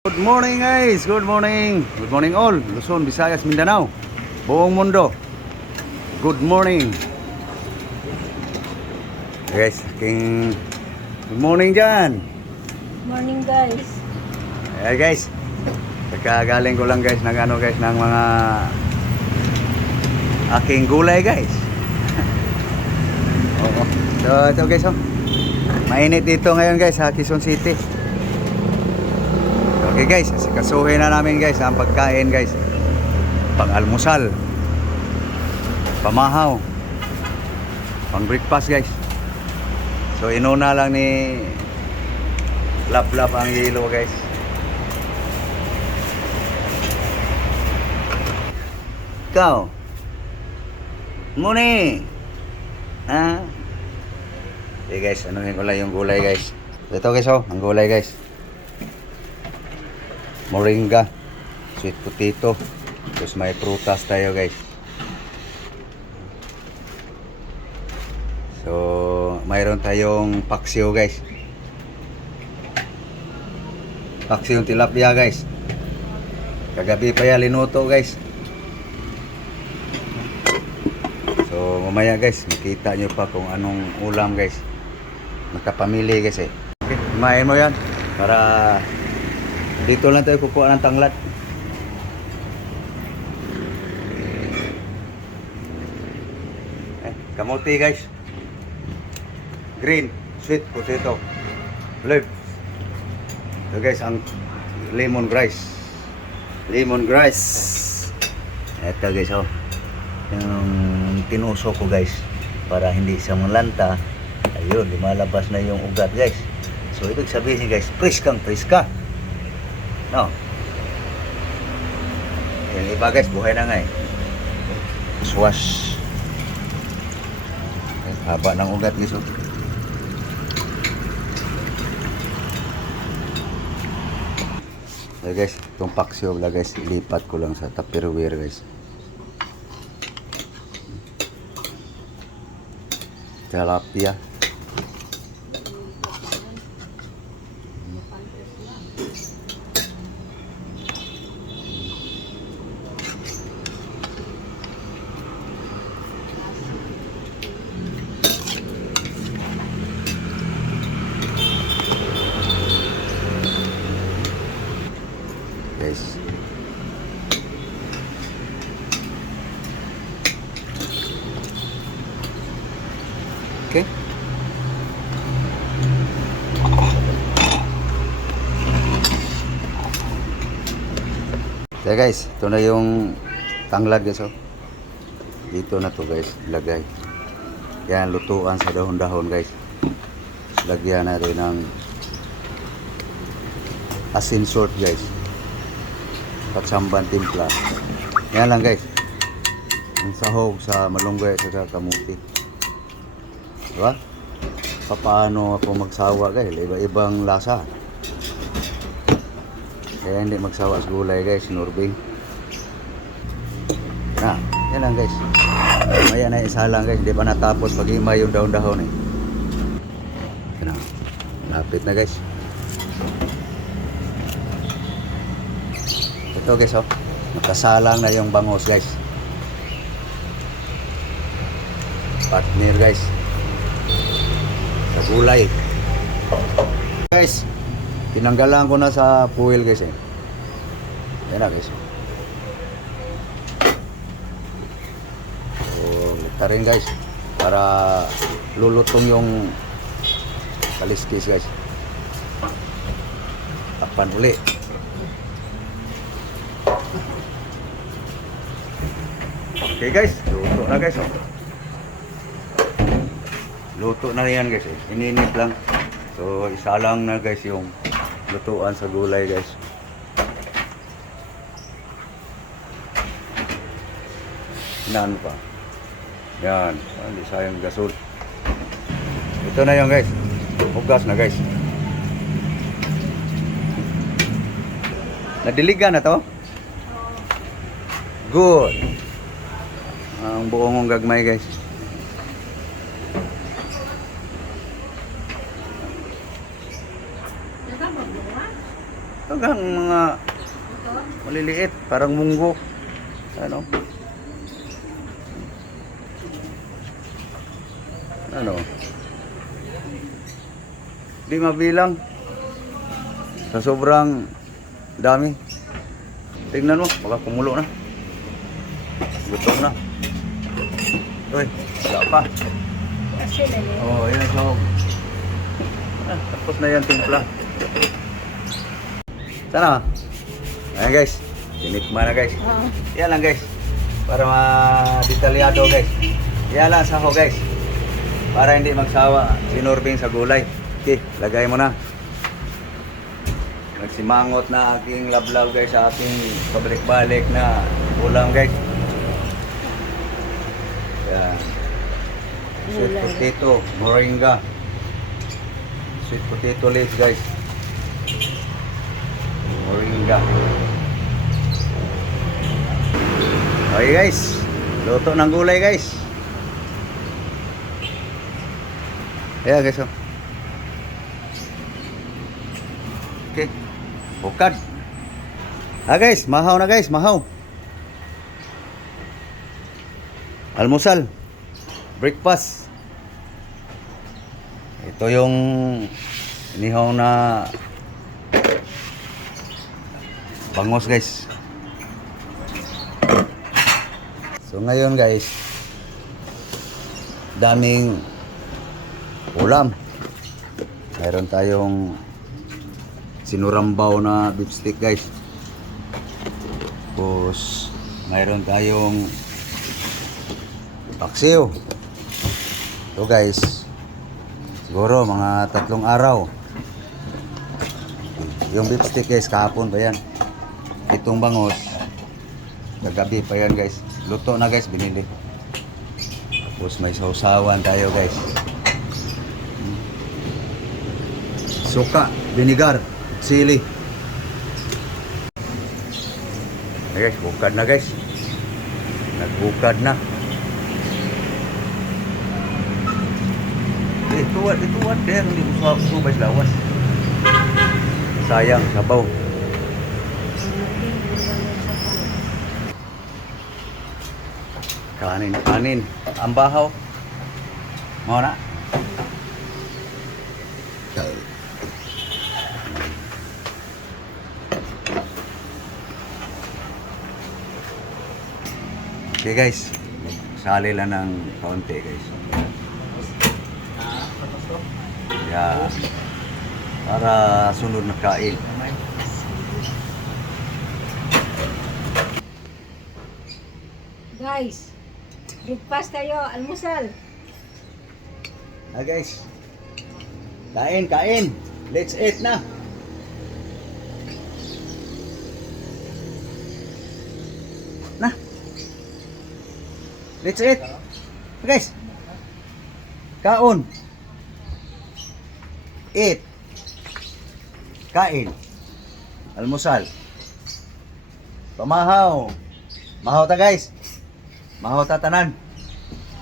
Good morning guys, good morning. Good morning all, Luzon, Visayas, Mindanao, buong mundo. Good morning. Guys, good morning dyan. Morning guys. Guys, kakagaling ko lang guys ng ng mga aking gulay guys. Oo. So ito guys, mainit dito ngayon guys sa Quezon City. Okay guys, kasuhin na namin guys ang pagkain guys. Pang-almusal, pamahaw, pang-breakfast guys. So inuna lang ni Lap-Lap ang hilo guys. Ikaw Muni ha? Okay guys, anuhin ko lang yung gulay guys. Ito guys ang gulay guys. Moringa, sweet potato, tapos may prutas tayo guys. So mayroon tayong paksiw guys, paksiw tilapia guys. Kagabi pa yan linuto guys. So mamaya guys makita nyo pa kung anong ulam guys. Magkapamili guys eh. Okay, kumain mo yan para dito lang tayo kukuha ng tanglad. Kamote guys. Green, sweet potato. Blue. Ito guys ang lemon grass. Lemon grass. Ito guys yung tinuso ko guys para hindi siya malanta. Ayun, lumalabas na yung ugat guys. So ibig sabihin guys, fresh ka. No. Yung iba guys, buhay na nga eh. Swash. Haba ng ugat guys. So guys, itong paksiw wala guys, ilipat ko lang sa Tupperware guys. Tilapia. Guys. Okay. So guys, ito na yung tanglad guys. Dito na to guys, ilagay. Yan, lutuan sa dahon-dahon guys. Lagyan natin ng asin salt guys. Patsamban timpla. Yan lang guys. Ang sahog sa malunggay at saka kamuti. Diba? Paano ako magsawa guys? Iba-ibang lasa. Kaya hindi magsawa sa gulay guys. Norbing. Yan lang guys. Maya na isa lang guys. Hindi pa natapos pag-ima yung dahon-dahon eh. Yan na. Lapit na guys. Ito guys nakasalang na yung bangus guys. Partner guys sa gulay guys. Tinanggalan ko na sa fuel guys eh. Yan na guys. So lita rin guys para lulutong yung kaliskis guys. Takpan uli. Okay guys, luto na guys Luto na yan guys Ininit lang. So isa lang na guys yung lutuan sa gulay guys. Nan pa. Yan, hindi sayang gasol. Ito na yung guys. Hugas na guys. Nadiligan na to? Good. Ang buong gagmay guys. hanggang mga maliliit, parang munggo. Ano? Ano? Di mabilang. Sa sobrang dami. Tingnan mo, baka kumulo na. Gutom na. Uy, wala pa. Kasi na yun. Oh, yan so. Tapos na yan timpla. Sana. Ayan guys. Tinikman na guys. Yan lang guys. Para ma-detalyado guys. Yan lang saho guys. Para hindi magsawa si Norbin sa gulay. Okay, lagay mo na. Nagsimangot na aking lablaw guys sa ating pabalik-balik na ulam guys. Yan. Sweet Gulay. potato, moringa. Sweet potato leaves guys. Moringa. Okay guys, luto ng gulay guys. Ayan guys, oh. Okay, bukad. Guys, mahaw na guys, mahaw. Almusal, breakfast. Ito yung inihaw na bangos guys. So ngayon guys, daming ulam. Mayroon tayong sinurambaw na beef stick guys. Tapos mayroon tayong paksiw. Ito guys, siguro mga 3 araw. Yung beef stick guys, kahapon pa yan. Itong bangos, kagabi pa yan guys. Luto na guys, binili. Tapos may sausawan tayo guys. Suka, vinegar, sili. Hey guys, bukad na guys. Nagbukad na. Ituwad. Kaya hindi ko subay sa lawas. Sayang, sabaw. Kanin. Ang bahaw. Mau na? Okay guys, sali lang ng kaunti guys. Yeah. Para sunod na kain. Guys, breakfast tayo, almusal. Guys, kain. Let's eat na. Let's eat. Guys. Kaon. Eat. Kain. Almusal. Pamahaw. Mahaw ta guys. Mahaw ta tanan.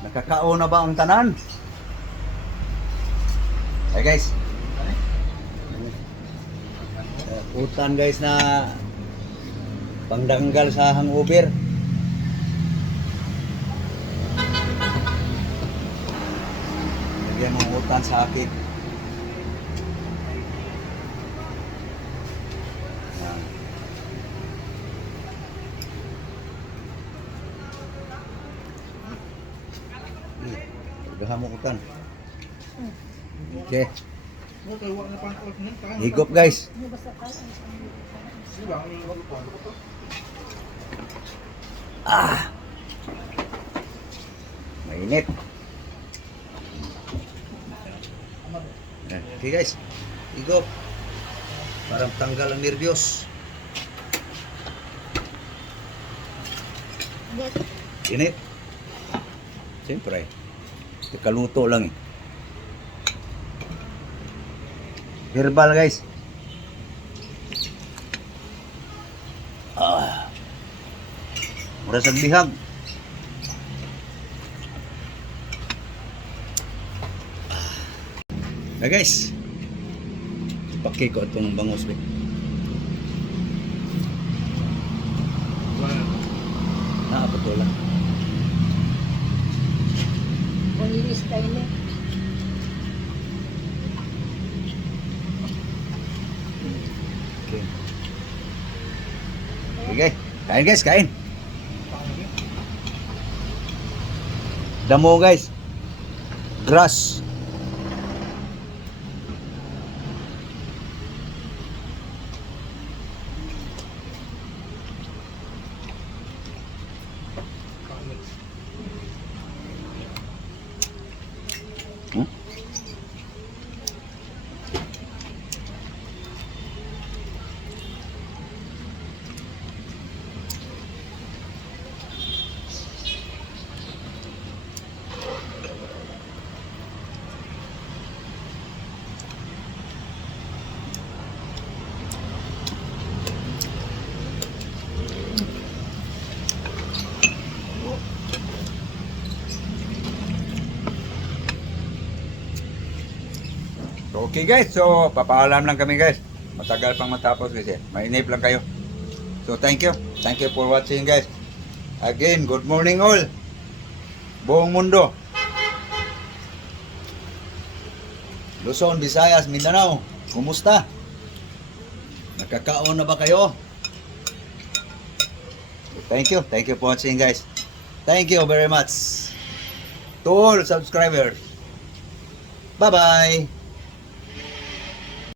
Nakakaon na ba ang tanan? Hey guys. Utan guys na pangdanggal sa hangover. Yan ang utan sa akin. Yan. Pagdahan mo utan. Okay. Higop guys. Mainit. Okay guys, higop. Parang tanggal ang nervyos. Init. Siyempre, kaluto lang eh. Herbal guys. Mura sa bihag. Na guys, paki ko itong bangos. Sakto lang. Malinis tayo na. Okay. Okay. Kain guys, kain. Damo guys. Grass. Hmm? Okay guys, so papaalam lang kami guys. Matagal pang matapos kasi mainip lang kayo. So thank you. Thank you for watching guys. Again, good morning all. Buong mundo. Luzon, Visayas, Mindanao. Kumusta? Nakakaon na ba kayo? Thank you. Thank you for watching guys. Thank you very much to all subscribers. Bye-bye.